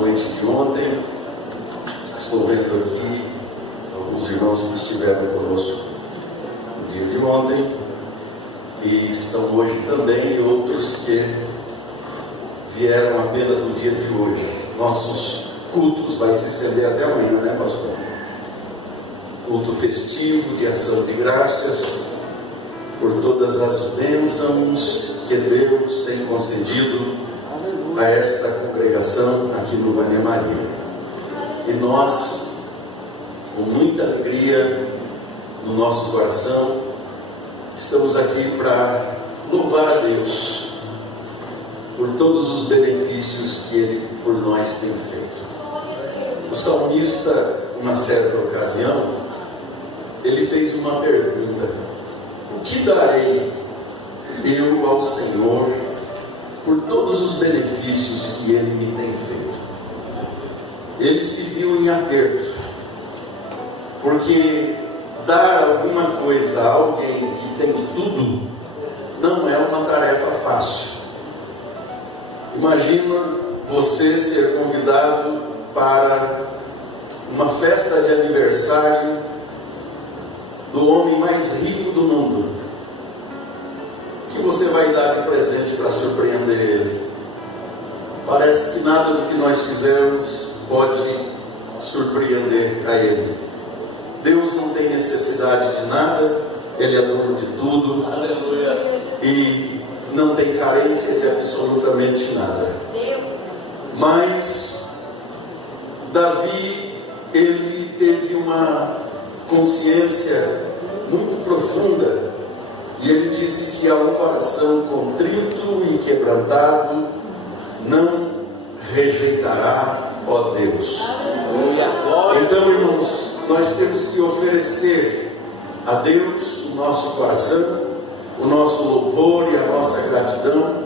noite de ontem. Estou vendo aqui alguns irmãos que estiveram conosco no dia de ontem e estão hoje também, e outros que vieram apenas no dia de hoje. Nossos cultos vai se estender até amanhã, né, pastor? Culto festivo de ação de graças por todas as bênçãos que Deus tem concedido a esta congregação aqui no Vânia Maria. E nós, com muita alegria no nosso coração, estamos aqui para louvar a Deus por todos os benefícios que Ele por nós tem feito. O salmista, numa certa ocasião, ele fez uma pergunta: o que darei eu ao Senhor por todos os benefícios que Ele me tem feito? Ele se viu em aperto, porque dar alguma coisa a alguém que tem tudo não é uma tarefa fácil. Imagina você ser convidado para uma festa de aniversário do homem mais rico do mundo. O que você vai dar de presente para surpreender ele? Parece que nada do que nós fizemos pode surpreender a ele. Deus não tem necessidade de nada, Ele é dono de tudo. Aleluia. E não tem carência de absolutamente nada. Mas Davi, ele teve uma consciência muito profunda, e ele disse que há um coração contrito e quebrantado não rejeitará, ó Deus. Então, irmãos, nós temos que oferecer a Deus o nosso coração, o nosso louvor e a nossa gratidão,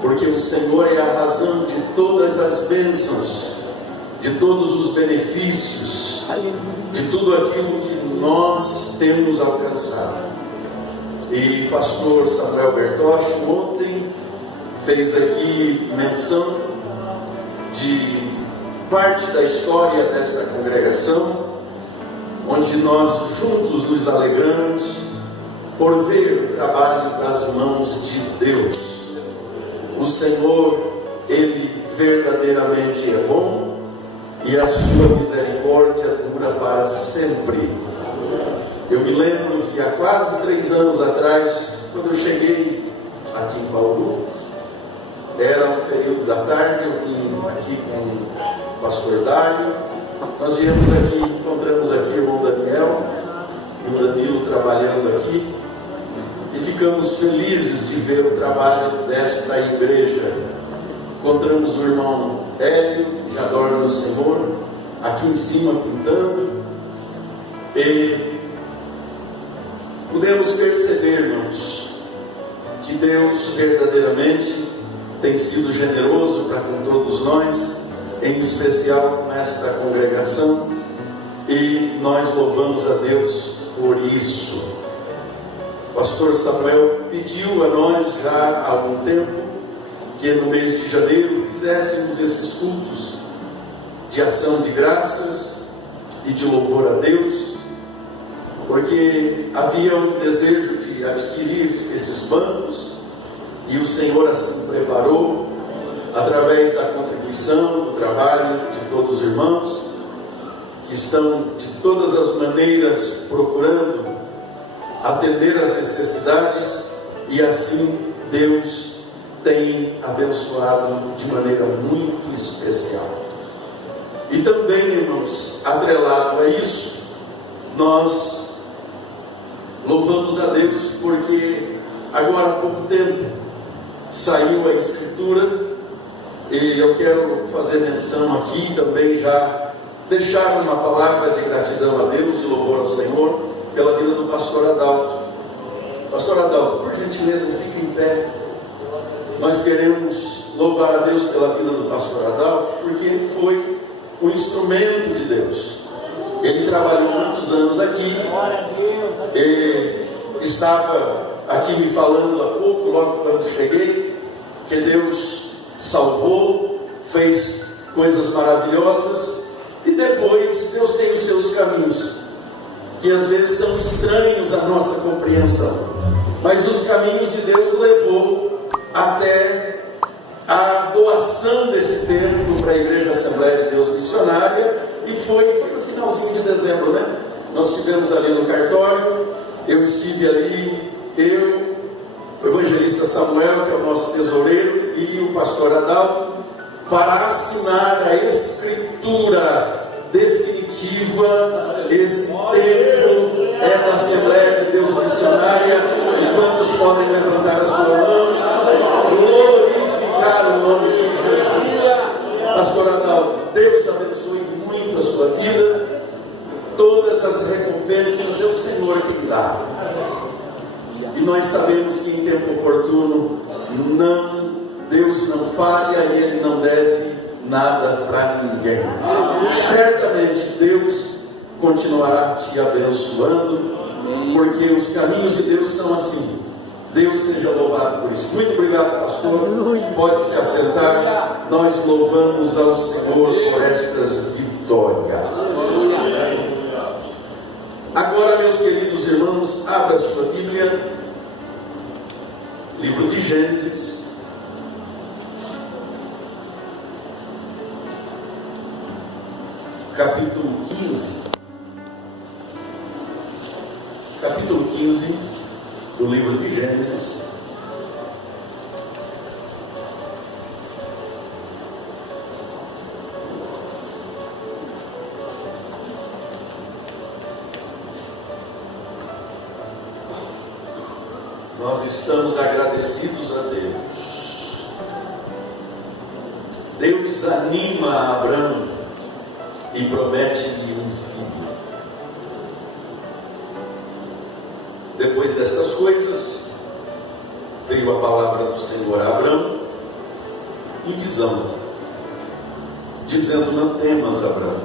porque o Senhor é a razão de todas as bênçãos, de todos os benefícios, de tudo aquilo que nós temos alcançado. E pastor Samuel Bertotti ontem fez aqui menção de parte da história desta congregação, onde nós juntos nos alegramos por ver o trabalho das mãos de Deus. O Senhor, Ele verdadeiramente é bom, e a sua misericórdia dura para sempre. Eu me lembro que há quase 3 anos atrás, quando eu cheguei aqui em Bauru, era um período da tarde, eu vim aqui com o pastor Dário. Nós viemos aqui, encontramos aqui o irmão Daniel e o Danilo trabalhando aqui, e ficamos felizes de ver o trabalho desta igreja. Encontramos o irmão Hélio, que adora o Senhor, aqui em cima pintando, e podemos perceber, irmãos, que Deus verdadeiramente tem sido generoso para com todos nós, em especial com esta congregação, e nós louvamos a Deus por isso. O pastor Samuel pediu a nós já há algum tempo que no mês de janeiro fizéssemos esses cultos de ação de graças e de louvor a Deus, porque havia um desejo de adquirir esses bancos, e o Senhor assim preparou, através da contribuição, do trabalho de todos os irmãos, que estão de todas as maneiras procurando atender às necessidades, e assim Deus tem abençoado de maneira muito especial. E também, irmãos, atrelado a isso, nós louvamos a Deus porque agora há pouco tempo saiu a Escritura, e eu quero fazer menção aqui também, já deixar uma palavra de gratidão a Deus, de louvor ao Senhor, pela vida do pastor Adalto. Pastor Adalto, por gentileza, fique em pé. Nós queremos louvar a Deus pela vida do pastor Adalto, porque ele foi um instrumento de Deus. Ele trabalhou muitos anos aqui, ele estava aqui me falando há pouco, logo quando cheguei, que Deus salvou, fez coisas maravilhosas, e depois Deus tem os seus caminhos, que às vezes são estranhos à nossa compreensão, mas os caminhos de Deus levou até a doação desse templo para a Igreja Assembleia de Deus Missionária, e foi no finalzinho de dezembro, né? Nós estivemos ali no cartório, eu estive ali, o evangelista Samuel, que é o nosso tesoureiro, e o pastor Adalto, para assinar a escritura definitiva. Esse templo é da Assembleia de Deus Missionária, e quantos podem levantar a sua mão, glorificar o nome de Jesus. Pastor Adalto, Deus abençoe muito a sua vida, todas as recompensas é o Senhor que dá, e nós sabemos que em tempo oportuno Deus não falha e Ele não deve nada para ninguém. Certamente Deus continuará te abençoando, porque os caminhos de Deus são assim. Deus seja louvado por isso. Muito obrigado, pastor. Pode se assentar. Nós louvamos ao Senhor por estas vitórias. Agora, meus queridos irmãos, abra a sua Bíblia, livro de Gênesis, capítulo 15. Capítulo 15 do livro de Gênesis. Nós estamos agradecidos a Deus. Deus anima Abraão e promete-lhe um filho. Depois destas coisas, veio a palavra do Senhor a Abraão em visão, dizendo: não temas, Abraão,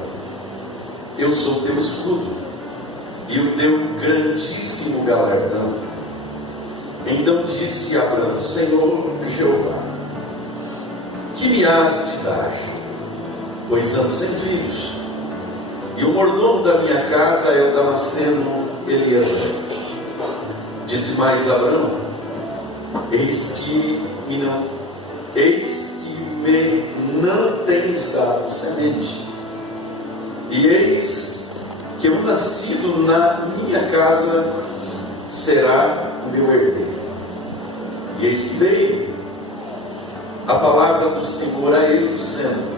eu sou teu escudo e o teu grandíssimo galardão. Então disse Abraão: Senhor Jeová, que me has de dar? Pois ando sem filhos, e o mordomo da minha casa é o Damasceno Eliezer. Disse mais Abraão: eis que me não tens dado semente, e eis que o nascido na minha casa será o meu herdeiro. E eis que veio a palavra do Senhor a ele, dizendo: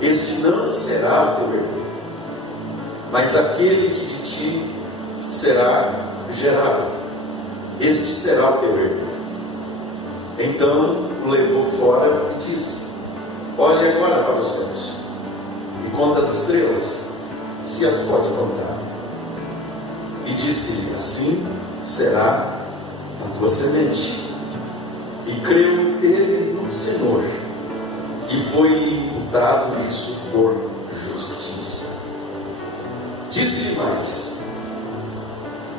este não será o teu herdeiro, mas aquele que de ti será gerado, este será o teu herdeiro. Então o levou fora e disse: olhe agora para os céus e conta as estrelas, se as pode contar. E disse-lhe: assim será a tua semente. E creu ele no Senhor, e foi-lhe imputado isso por justiça. Disse-lhe mais: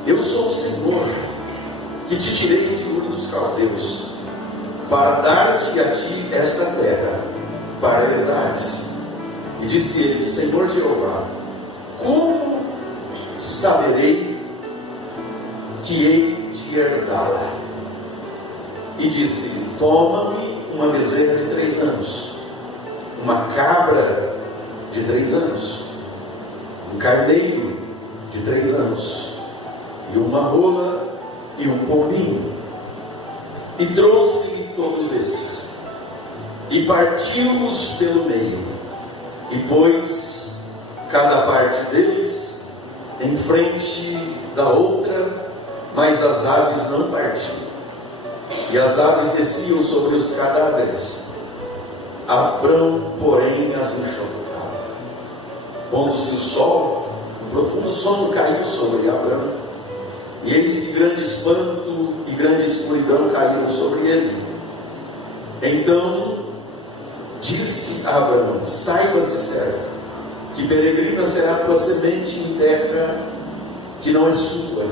eu sou o Senhor, que te tirei de Ur dos Caldeus, para dar-te a ti esta terra, para herdares. E disse ele: Senhor Jeová, como saberei que hei de herdá-la? E disse-lhe: toma-me uma bezerra de 3 anos, uma cabra de 3 anos, um carneiro de 3 anos, e uma rola e um pombinho. E trouxe-lhe todos estes, e partiu-os pelo meio, e pôs cada parte deles em frente da outra, mas as aves não partiam. E as aves desciam sobre os cadáveres. Abrão, porém, as enxotava. Pondo-se o sol, um profundo sono caiu sobre Abrão. E eis que grande espanto e grande escuridão caíram sobre ele. Então disse a Abrão: saibas de certo que peregrina será a tua semente em terra que não é sua,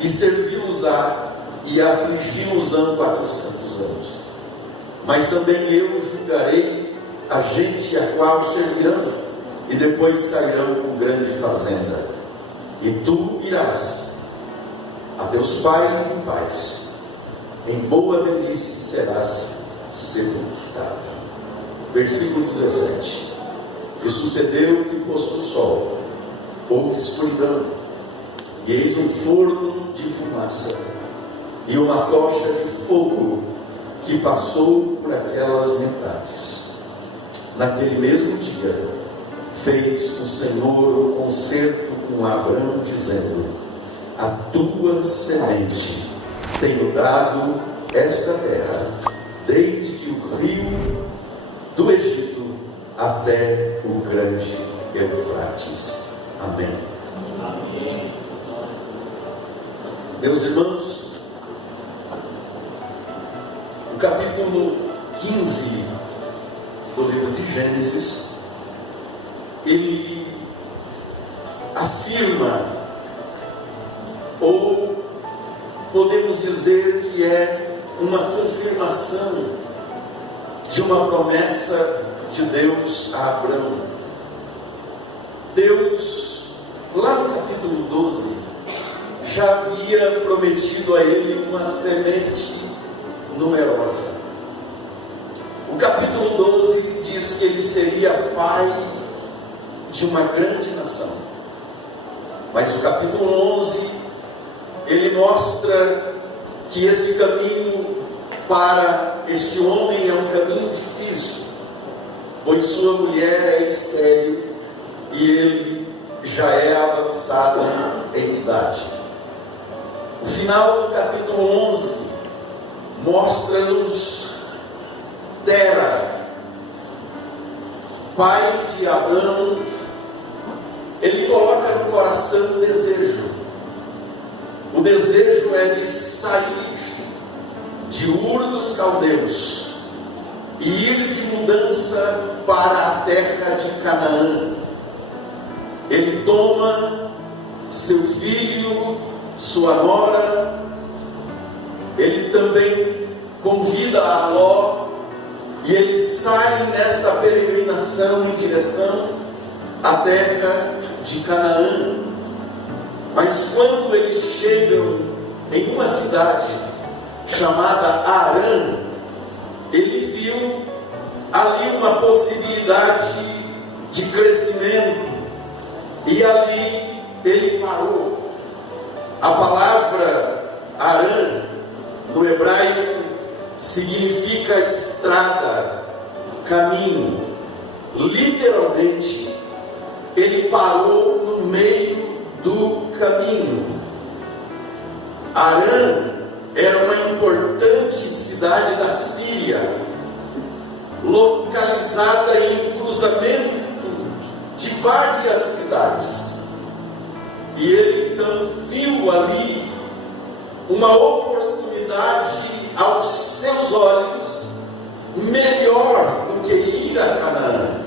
e serviu-os-á e afligiu-os 400 anos. Mas também eu julgarei a gente a qual servirão, e depois sairão com grande fazenda. E tu irás a teus pais em paz, em boa velhice serás sepultado. Versículo 17. E sucedeu que, posto o sol, houve escuridão, e eis um forno de fumaça e uma tocha de fogo que passou por aquelas metades. Naquele mesmo dia fez o Senhor um concerto com Abraão, dizendo: a tua semente tenho dado esta terra, desde o rio do Egito até o grande Eufrates. Amém. Amém. Meus irmãos, o capítulo 15 do livro de Gênesis, ele afirma, ou podemos dizer que é uma confirmação de uma promessa de Deus a Abraão. Deus, lá no capítulo 12, já havia prometido a ele uma semente numerosa. O capítulo 12 diz que ele seria pai de uma grande nação. Mas o capítulo 11, ele mostra que esse caminho para este homem é um caminho difícil, pois sua mulher é estéril e ele já é avançado em idade. O final do capítulo 11 mostra-nos Tera, pai de Abrão. Ele coloca no coração um desejo. O desejo é de sair de Ur dos Caldeus e ir de mudança para a terra de Canaã. Ele toma seu filho, sua nora, ele também convida a Ló, e eles saem nessa peregrinação em direção à terra de Canaã. Mas quando eles chegam em uma cidade chamada Harã, ele viu ali uma possibilidade de crescimento, e ali ele parou. A palavra Harã no hebraico significa estrada, caminho. Literalmente, ele parou no meio do caminho. Harã era uma importante cidade da Síria, localizada em cruzamento de várias cidades. E ele então viu ali uma oportunidade aos seus olhos melhor do que ir a Canaã.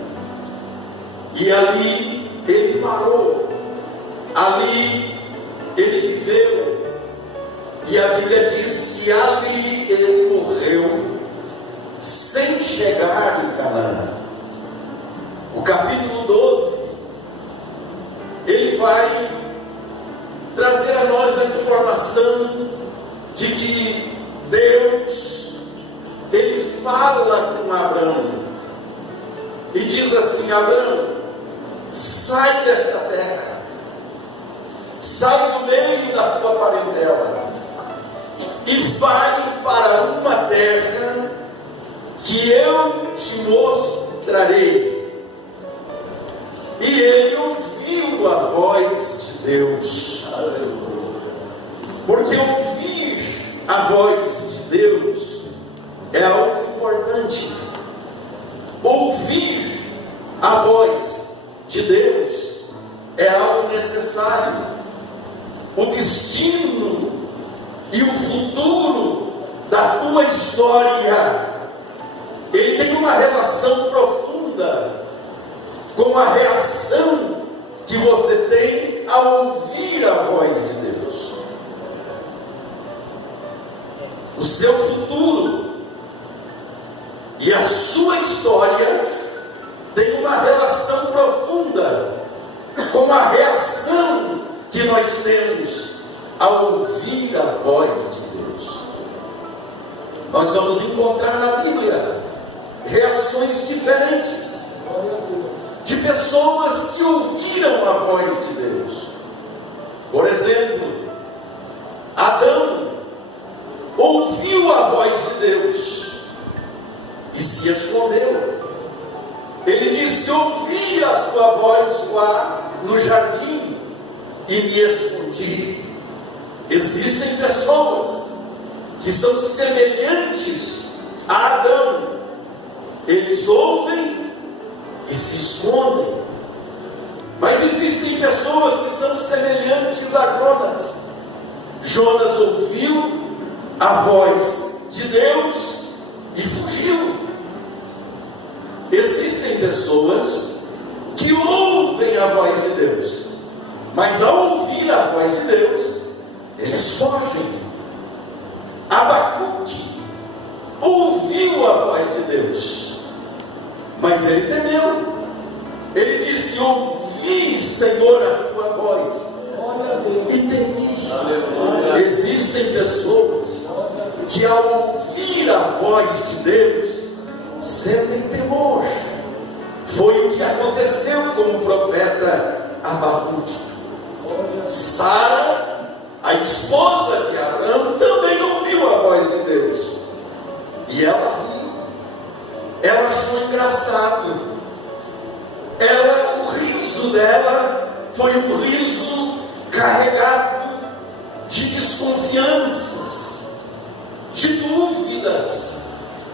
E ali ele parou, ali ele viveu, e a Bíblia diz que ali ele morreu sem chegar em Canaã. O capítulo 12, ele vai trazer a nós a informação de que Deus, ele fala com Abraão e diz assim: Abraão, sai desta terra, sai do meio da tua parentela e vai para uma terra que eu te mostrarei. E ele ouviu a voz de Deus. Porque ouvir a voz de Deus é algo importante. Ouvir a voz de Deus é algo necessário. O destino e o futuro da tua história, ele tem uma relação profunda com a reação que você tem ao ouvir a voz de Deus. O seu futuro e a sua história como a reação que nós temos ao ouvir a voz de Deus. Nós vamos encontrar na Bíblia reações diferentes de pessoas que ouviram a voz de Deus. Por exemplo, Adão ouviu a voz de Deus e se escondeu. Ele disse: ouvi a sua voz lá no jardim e me escondi. Existem pessoas que são semelhantes a Adão. Eles ouvem e se escondem. Mas existem pessoas que são semelhantes a Jonas. Jonas ouviu a voz de Deus e fugiu. Existem pessoas que ouvem a voz de Deus, mas ao ouvir a voz de Deus, eles fogem. Abacuque ouviu a voz de Deus, mas ele temeu. Ele disse: ouvi, Senhor, a tua voz e temi. Existem pessoas que ao ouvir a voz de Deus sentem temor. Foi o que aconteceu com o profeta Abacuque. Sara, a esposa de Abraão, também ouviu a voz de Deus e ela riu. Ela achou engraçado. O riso dela foi um riso carregado de desconfianças, de dúvidas,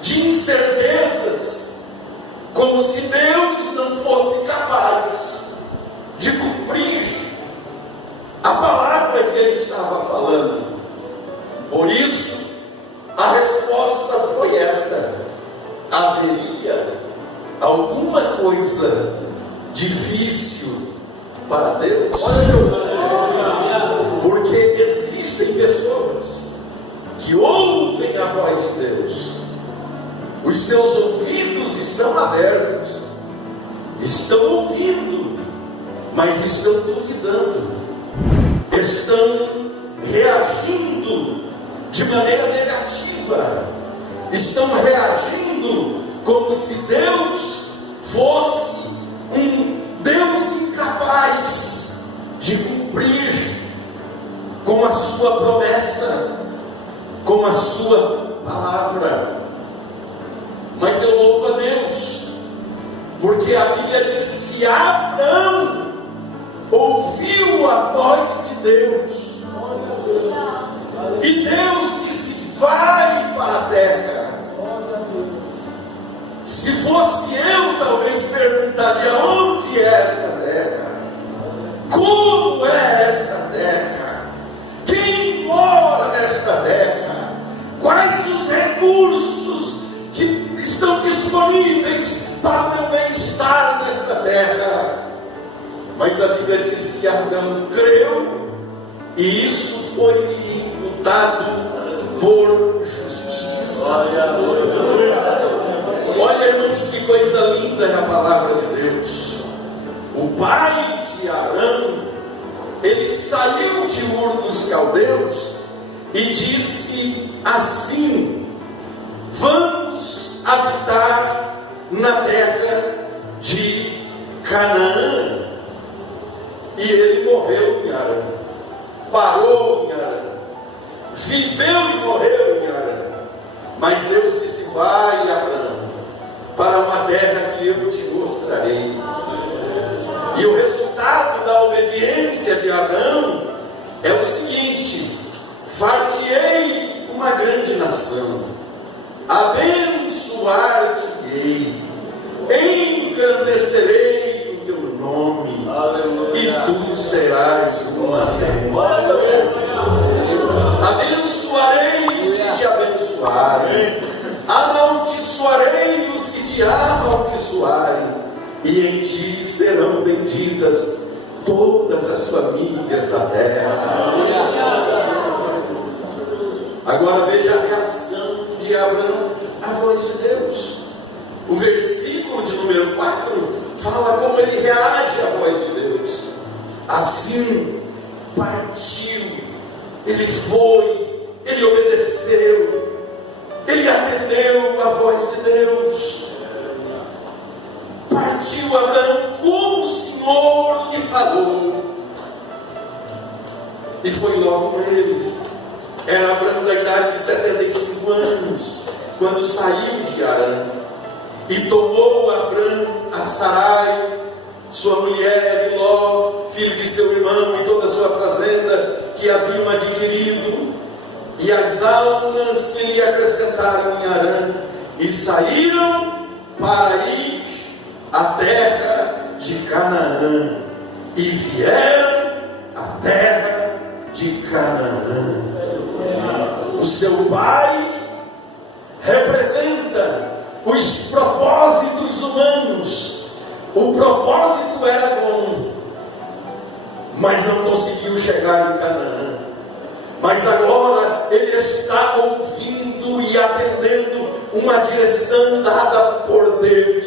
de incertezas, como se Deus não fosse capaz de cumprir a palavra que ele estava falando. Por isso, a resposta foi esta: haveria alguma coisa difícil para Deus? Porque existem pessoas que ouvem a voz de Deus, os seus ouvidos estão abertos, estão ouvindo, mas estão duvidando, estão reagindo de maneira negativa, estão reagindo como se Deus fosse um Deus incapaz de cumprir com a sua promessa, com a sua palavra. Mas eu louvo a Deus, porque a Bíblia diz que Adão ouviu a voz de Deus, e Deus disse: vai para a terra. Se fosse eu, talvez perguntaria: onde é esta terra? Como é esta terra? Quem mora nesta terra? Quais os recursos que estão disponíveis para o meu bem-estar nesta terra? Mas a Bíblia diz que Adão creu, e isso foi imputado por justiça. Olha, irmãos, que coisa linda é a palavra de Deus. O pai de Arão, ele saiu de Ur dos Caldeus e disse assim: vamos habitar na terra de Canaã. E ele morreu em Arã, parou em Arã, viveu e morreu em Arã. Mas Deus disse: vai, Abraão, para uma terra que eu te mostrarei. E o resultado da obediência de Adão é o seguinte: far-te-ei uma grande nação, abençoar-te-ei, engrandecerei o teu nome, e tu serás uma bênção. Abençoarei os que te abençoarem, amaldiçoarei os que te amaldiçoarem, e em ti serão benditas todas as famílias da terra. Agora veja a reação de Abraão à voz de Deus. O versículo de número 4 fala como ele reage à voz de Deus. Assim partiu, ele foi, ele obedeceu, ele atendeu a voz de Deus. Partiu Abraão como o Senhor lhe falou, e foi logo com ele. Era Abraão da idade de 75 anos, quando saiu de Harã, e tomou Abraão a Sarai, sua mulher, e Ló, filho de seu irmão, e toda a sua fazenda que haviam adquirido, e as almas que lhe acrescentaram em Harã, e saíram para ir à terra de Canaã, e vieram à terra de Canaã. O seu pai representa os propósitos humanos. O propósito era bom, mas não conseguiu chegar em Canaã. Mas agora ele está ouvindo e atendendo uma direção dada por Deus,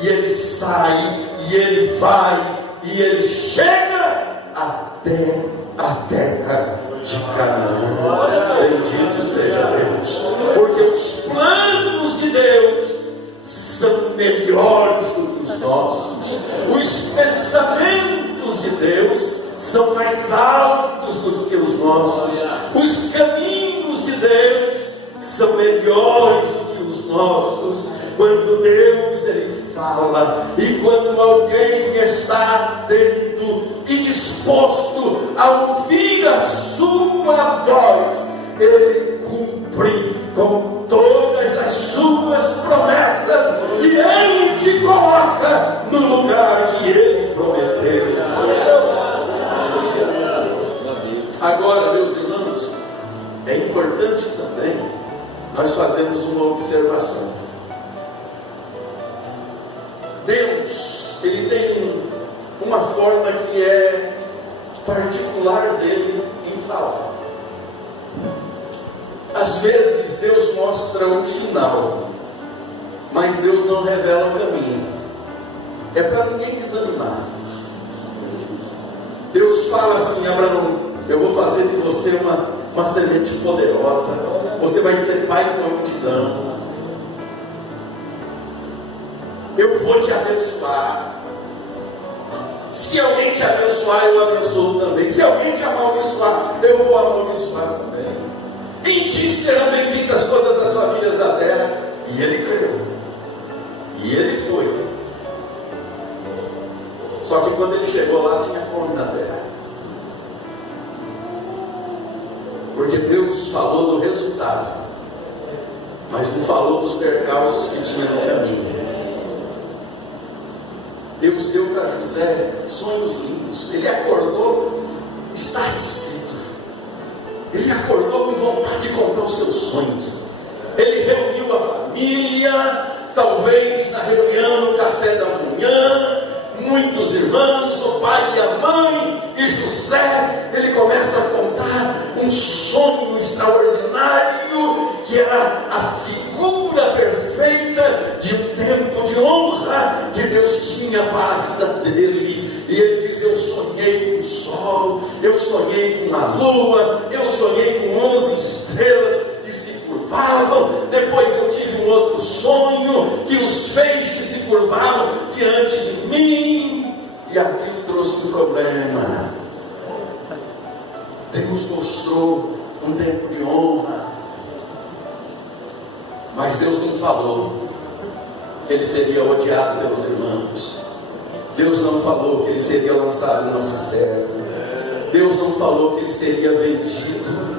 e ele sai, e ele vai, e ele chega até a terra de Canaã. Bendito seja Deus, porque os planos de Deus são melhores do que os nossos. Os pensamentos de Deus são mais altos do que os nossos. Os caminhos de Deus são melhores do que os nossos. Quando Deus ele fala, e quando alguém está atento e disposto a ouvir a sua voz, ele cumpre com todas as suas promessas, e ele te coloca no lugar que ele prometeu. Agora, meus irmãos, é importante também nós fazermos uma observação. Deus, ele tem uma forma que é particular dele em falar. Às vezes Deus mostra o final, mas Deus não revela o caminho. É para ninguém desanimar. Deus fala assim: Abraão, eu vou fazer de você uma semente poderosa, você vai ser pai de uma multidão, eu vou te abençoar. Se alguém te abençoar, eu abençoo também. Se alguém te amaldiçoar, eu vou amaldiçoar também. Em ti serão benditas todas as famílias da terra. E ele creu, e ele foi. Só que quando ele chegou lá, tinha fome na terra, porque Deus falou do resultado, mas não falou dos percalços que tinha no caminho. Deus deu para José sonhos lindos. Ele acordou estarrecido, ele acordou com vontade de contar os seus sonhos. Ele reuniu a família, talvez na reunião, no café da manhã, muitos irmãos, o pai e a mãe, e José, ele começa a contar um sonho extraordinário, que era a figura perfeita de um tempo de honra que Deus tinha para a vida dele. E ele diz: eu sonhei com o sol, eu sonhei com a lua, eu sonhei com 11 estrelas que se curvavam. Depois eu tive um outro sonho, que os feixes se curvavam diante de mim, e aquilo trouxe um problema. Deus mostrou um tempo de honra, mas Deus não falou que ele seria odiado pelos irmãos. Deus não falou que ele seria lançado na cisterna. Deus não falou que ele seria vendido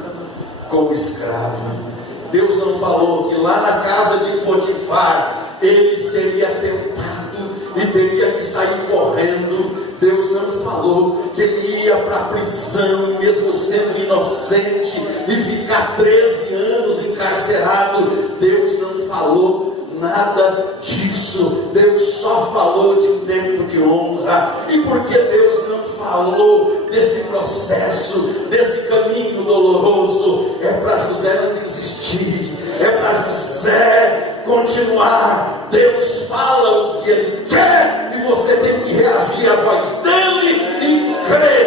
como escravo. Deus não falou que lá na casa de Potifar ele seria tentado e teria que sair correndo. Deus não falou que ele ia para a prisão, mesmo sendo inocente, e ficar 13 anos encarcerado. Deus não falou nada disso. Deus só falou de um tempo de honra. E porque Deus não falou desse processo, desse caminho doloroso, é para José não desistir, é para José continuar. Deus fala o que ele quer, e você tem que reagir à voz dele e crer.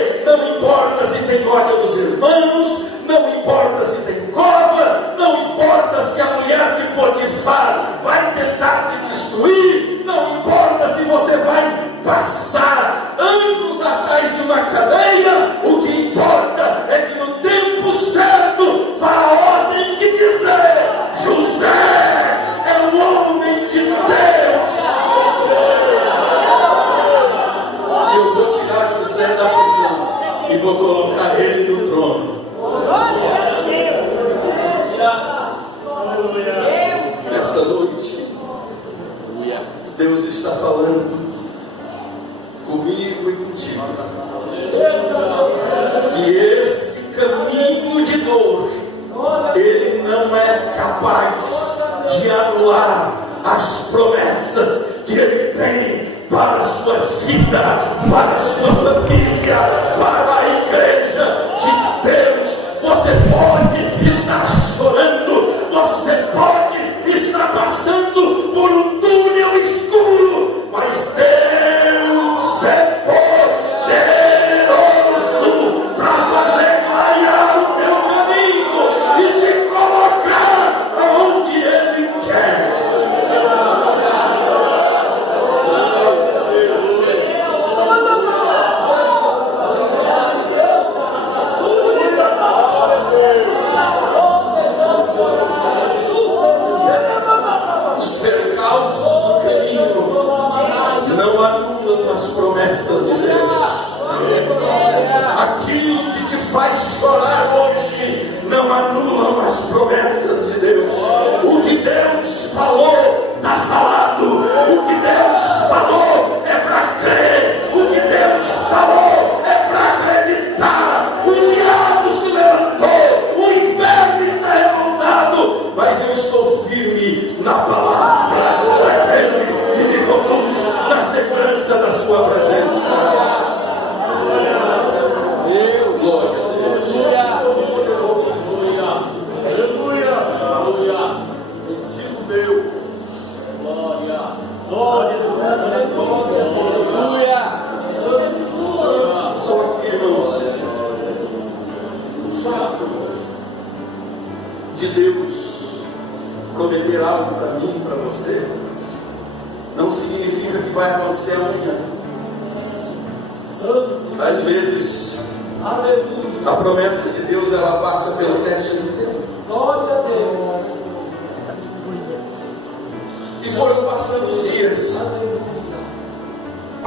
não é capaz de anular as promessas que Ele tem para a sua vida, para a sua família, para a igreja de Deus. Você pode estar chorando, você pode estar passando por um túnel escuro, mas Deus é poderoso para fazer clarear o teu caminho e te colocar aonde Ele quer. Não anulam as promessas de Deus. Aquilo que te faz chorar hoje não anulam as promessas de Deus. O que Deus falou está falado. O que Deus falou é para crer. O que Deus falou é para acreditar. O diabo se levantou, o inferno está revoltado, mas eu estou firme na palavra daquele que me conduz na segurança da sua presença. Só que, irmãos, o fato de Deus prometer algo para mim e para você não significa que vai acontecer amanhã. Às vezes, a promessa de Deus ela passa pelo teste do tempo. Glória a Deus. E foram passando os dias.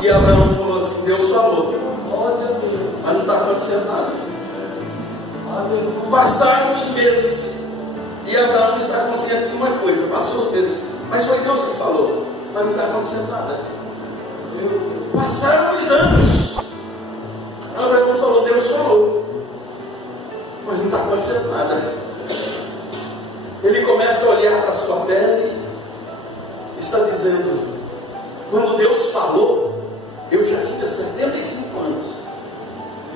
E Abraão falou assim: Deus falou, Glória a Deus. mas não está acontecendo nada. Aleluia. Passaram os meses. E Abraão está consciente de uma coisa: passou os meses, mas foi Deus que falou, mas não está acontecendo nada. Passaram os anos. Abraão falou, Deus falou, mas não está acontecendo nada. Ele começa a olhar para a sua pele e está dizendo: quando Deus falou, eu já tinha 75 anos.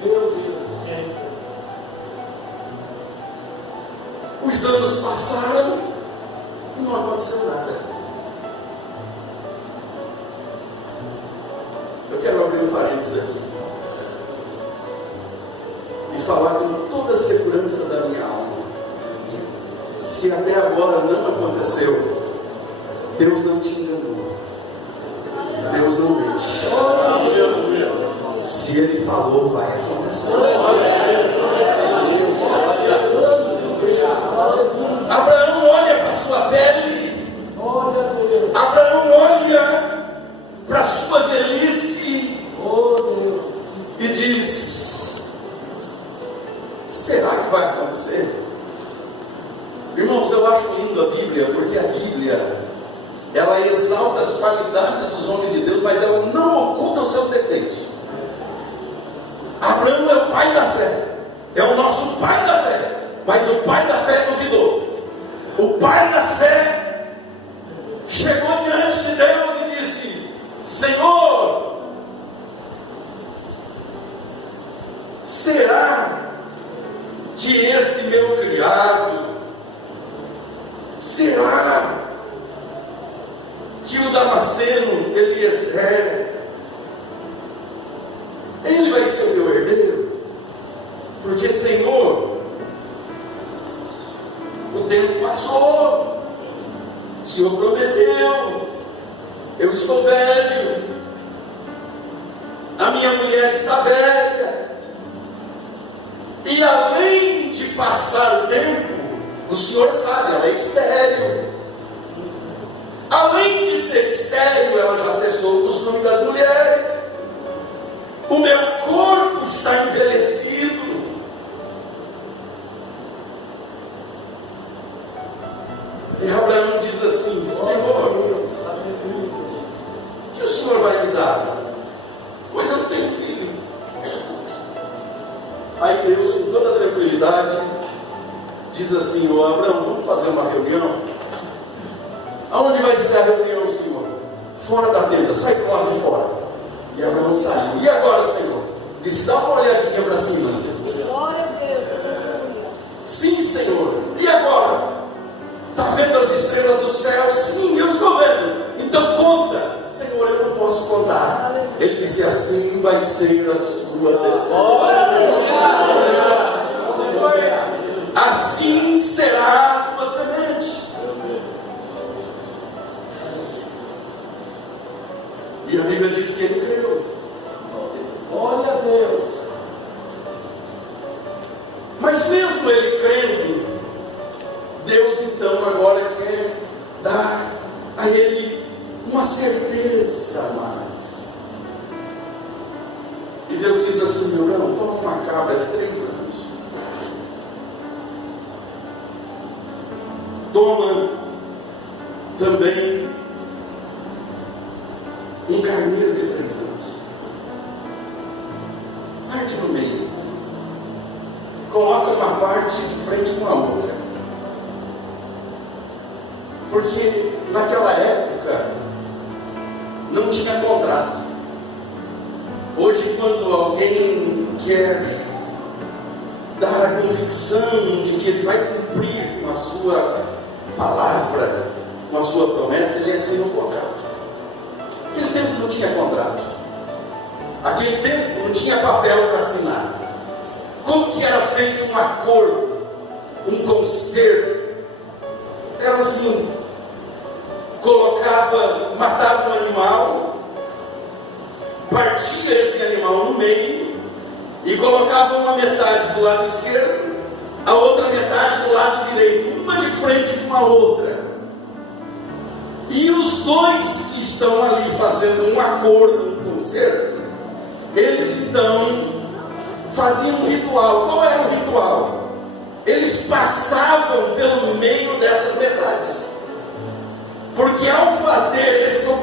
Meu Deus. Os anos passaram e não aconteceu nada. Eu quero abrir um parênteses aqui e falar com toda a segurança da minha alma. Se até agora não aconteceu, Deus não te enganou. Deus não mente. Se Ele falou, vai acontecer. Abraão olha para a sua pele. Abraão olha para a sua velhice e diz: será que vai acontecer? Irmãos, eu acho lindo a Bíblia, porque a Bíblia ela exalta as qualidades dos homens de Deus, mas ela não oculta os seus defeitos. Abraão é o pai da fé, é o nosso pai da fé, mas o pai da fé duvidou. O pai da fé chegou diante de Deus e disse: Senhor, será que esse meu criado, será que o Damasceno Eliezer, ele vai ser o meu herdeiro? Porque, Senhor, o tempo passou, o Senhor prometeu, eu estou velho, a minha mulher está velha, e além de passar o tempo, o Senhor sabe, ela é estéril. Além de ser estéril, ela já cessou o costume das mulheres. O meu corpo está envelhecido. E Abraão diz assim: Senhor, o que o Senhor vai me dar? Pois eu não tenho filho. Aí Deus, com toda a tranquilidade, diz assim: ô Abraão, vamos fazer uma reunião? Aonde vai ser a reunião, Senhor? Fora da tenda, sai fora de fora. E Abraão saiu. E agora, Senhor? Disse: dá uma olhadinha para cima. Glória a Deus. Sim, Senhor. E agora? Está vendo as estrelas do céu? Sim, eu estou vendo. Então conta. Senhor, eu não posso contar. Ele disse: assim vai ser a sua descendência. Assim será a tua semente. E a Bíblia diz que ele creu. Glória a Deus. Mas mesmo ele crendo, Deus então agora quer dar a ele uma certeza a mais. E Deus diz assim: Abraão, toma uma cabra de 3 anos. Toma também um carneiro de 3 anos. Parte no meio. Coloca uma parte de frente com a outra. Porque naquela época não tinha contrato. Hoje, quando alguém quer dar a convicção de que ele vai cumprir com a sua palavra, com a sua promessa, ele assina um contrato. Aquele tempo não tinha contrato. Aquele tempo não tinha papel para assinar. Como que era feito um acordo, um concerto? Era assim: matava um animal, partia esse animal no meio e colocava uma metade do lado esquerdo, a outra metade do lado direito, uma de frente com a outra. E os dois que estão ali fazendo um acordo, um concerto, eles então faziam um ritual. Qual era o ritual? Eles passavam pelo meio dessas metades. Porque ao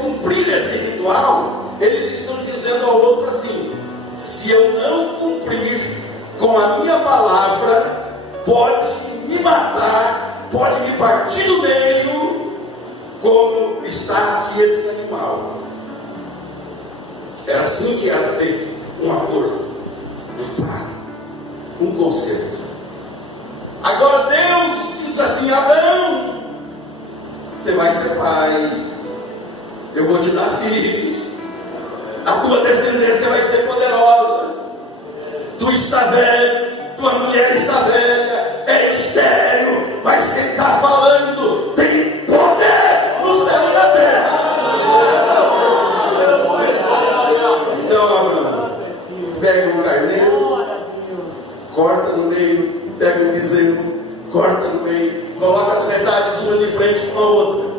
cumprir esse ritual, eles estão dizendo ao outro assim: se eu não cumprir com a minha palavra, pode me matar, pode me partir no meio, como está aqui esse animal. Era assim que era feito um acordo, um pacto, um concerto. Agora Deus diz assim: Abraão, você vai ser pai, eu vou te dar filhos, a tua descendência vai ser poderosa, tu está velho, tua mulher está velha, é estéril, mas quem está falando tem poder no céu e na terra. Então, Abraão, pega um carneiro, corta no meio, pega um bezerro, corta no meio, coloca as metades uma de frente com a outra.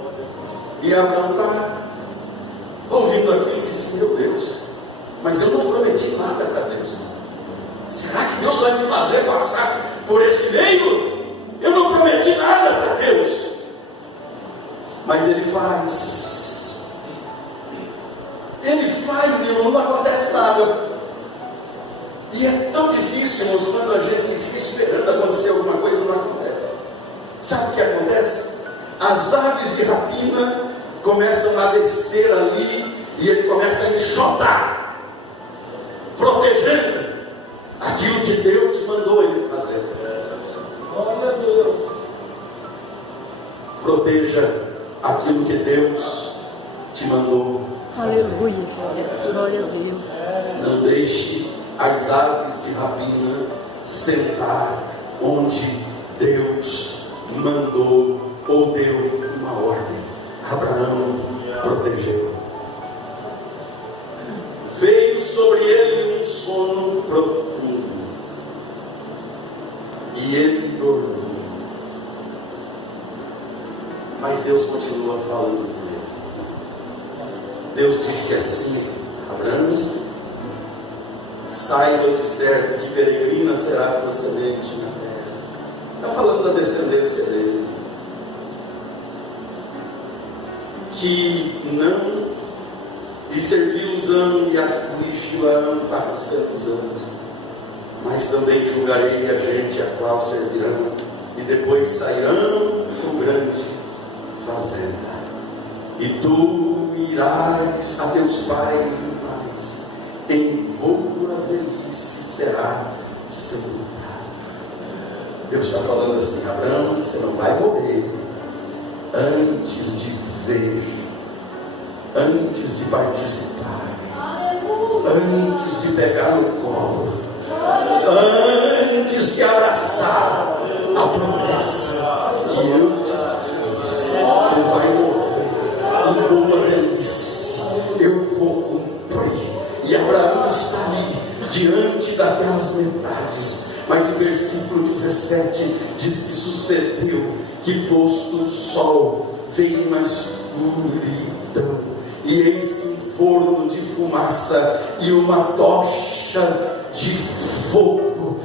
E Abraão está ouvindo aquilo e disse: meu Deus, mas eu não prometi nada para Deus. Será que Deus vai me fazer passar por esse meio? Eu não prometi nada para Deus. Mas Ele faz. Ele faz e não acontece nada. E é tão difícil, irmãos, quando a gente fica esperando acontecer alguma coisa e não acontece. Sabe o que acontece? As aves de rapina começam a descer ali e ele começa a enxotar, protegendo aquilo que Deus mandou ele fazer. Glória a Deus. Proteja aquilo que Deus te mandou fazer. Aleluia, glória a Deus. Não deixe as aves de rapina sentar onde Deus mandou ou deu uma ordem. Abraão protegeu. Veio sobre ele um sono profundo e ele dormiu. Mas Deus continua falando com ele. Deus disse assim: Abraão, saiba de certo que peregrina será a tua semente na terra. Está falando da descendência dele, que não lhe serviu os anos e afligiu a ano 400 anos, mas também julgarei a gente a qual servirão, e depois sairão com grande fazenda, e tu irás a teus pais em paz, em boa velhice será sepultado. Deus está falando assim: Abraão, você não vai morrer antes de ver, antes de participar, antes de pegar no colo, antes de abraçar a promessa que eu te fiz. Tu vai morrer em boa velhice, eu vou cumprir. E Abraão está ali diante daquelas metades. Mas o versículo 17 diz que sucedeu que, posto o sol, veio uma escuridão, e eis que um forno de fumaça e uma tocha de fogo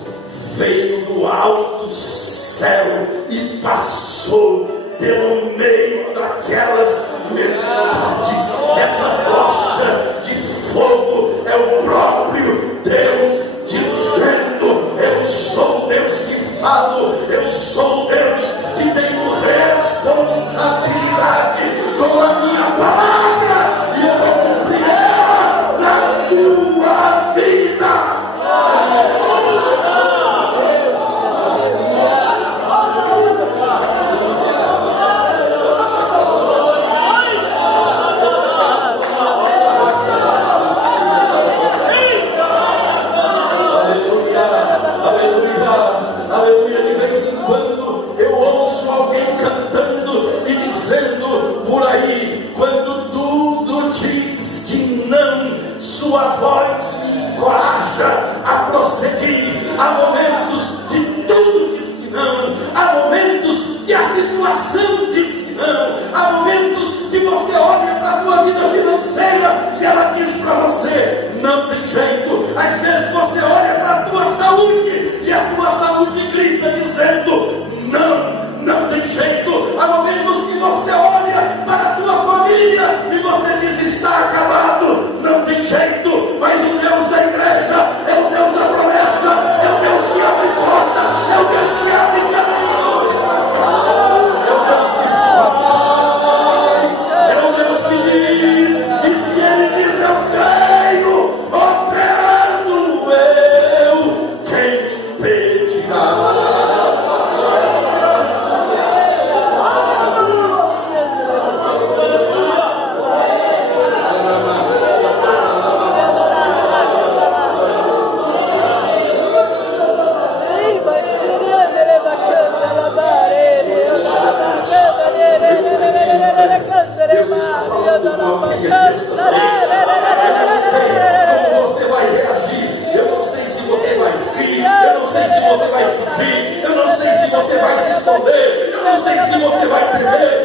veio do alto céu e passou pelo meio daquelas metades. Essa tocha de fogo é o próprio Deus dizendo: eu sou Deus que falo, eu sou Deus que tenho responsabilidade com a minha palavra, e eu vou cumprir ela na tua vida. Aleluia, de vez em quando eu ouço alguém cantando e dizendo por aí: quando tudo diz que não, sua voz me encoraja a prosseguir. Há momentos que tudo diz que não, há momentos que a situação diz que não, há momentos que você olha para a tua vida financeira e ela diz para você: não tem jeito. Às vezes você olha para a tua saúde e a tua saúde grita dizendo: não tem jeito. Há momentos que você olha para a tua família e você diz: está acabado, não tem jeito. Mas o Deus da igreja é o Deus da promessa, é o Deus que abre porta, é o Deus que abre caminho, é o Deus que faz, é o Deus que diz. E se Ele diz: eu creio, operando eu, quem impedirá? Deus está falando com alguém aqui esta noite. Eu não sei como você vai reagir, eu não sei se você vai rir, eu não sei se você vai fugir, eu não sei se você vai se esconder, eu não sei se você vai temer,